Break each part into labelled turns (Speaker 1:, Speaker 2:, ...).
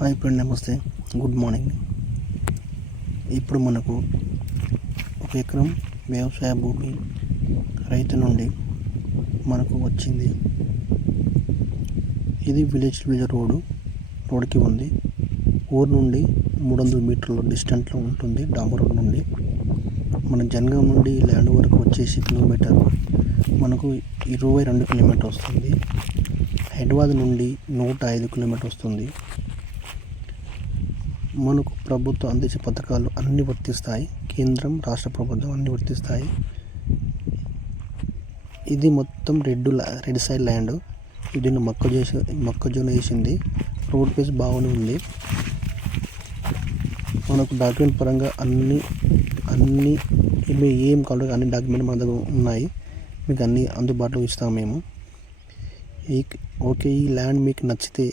Speaker 1: Hi friend నమస్తే. Good morning. ఇప్పుడు మనకు ఒక ఎకరం వ్యవసాయ భూమి రైతు నుండి మనకు వచ్చింది. ఇది విలేజ్ విలేజ్ రోడ్డు రోడ్కి ఉంది. ఊరు నుండి మూడు వందల మీటర్ల డిస్టెంట్లో ఉంటుంది డాంబర్ రోడ్ నుండి. మన జనగాం నుండి ల్యాండ్ వరకు వచ్చేసి కిలోమీటర్. మనకు ఇరవై రెండు కిలోమీటర్ వస్తుంది. హైదరాబాద్ నుండి నూట ఐదు కిలోమీటర్ వస్తుంది. మనకు ప్రభుత్వం అందించే పథకాలు అన్నీ వర్తిస్తాయి. కేంద్రం రాష్ట్ర ప్రభుత్వం అన్నీ వర్తిస్తాయి. ఇది మొత్తం రెడ్ రెడ్ సైడ్ ల్యాండ్. దీన్ని మొక్క చేసి మొక్కజొన్న వేసింది రోడ్ పేస్ బాగానే ఉంది. మనకు డాక్యుమెంట్ పరంగా అన్ని అన్ని ఏం కావాలో అన్ని డాక్యుమెంట్ మన దగ్గర ఉన్నాయి. మీకు అన్ని అందుబాటులో ఇస్తాం మేము. ఈ ఓకే ఈ ల్యాండ్ మీకు నచ్చితే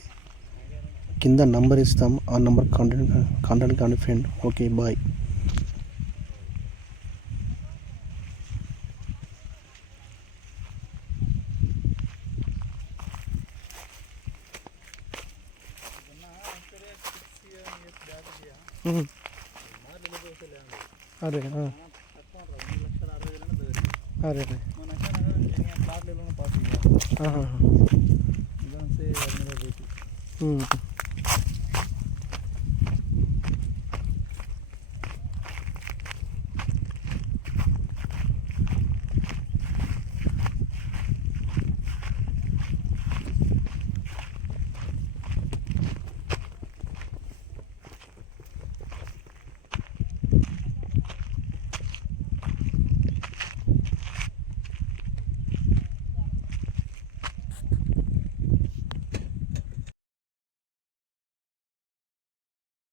Speaker 1: కింద నంబర్ ఇస్తాం ఆ నంబర్ కాంటాక్ట్ కాంటాక్ట్ కానీ ఫ్రెండ్ ఓకే బాయ్ అరే అరే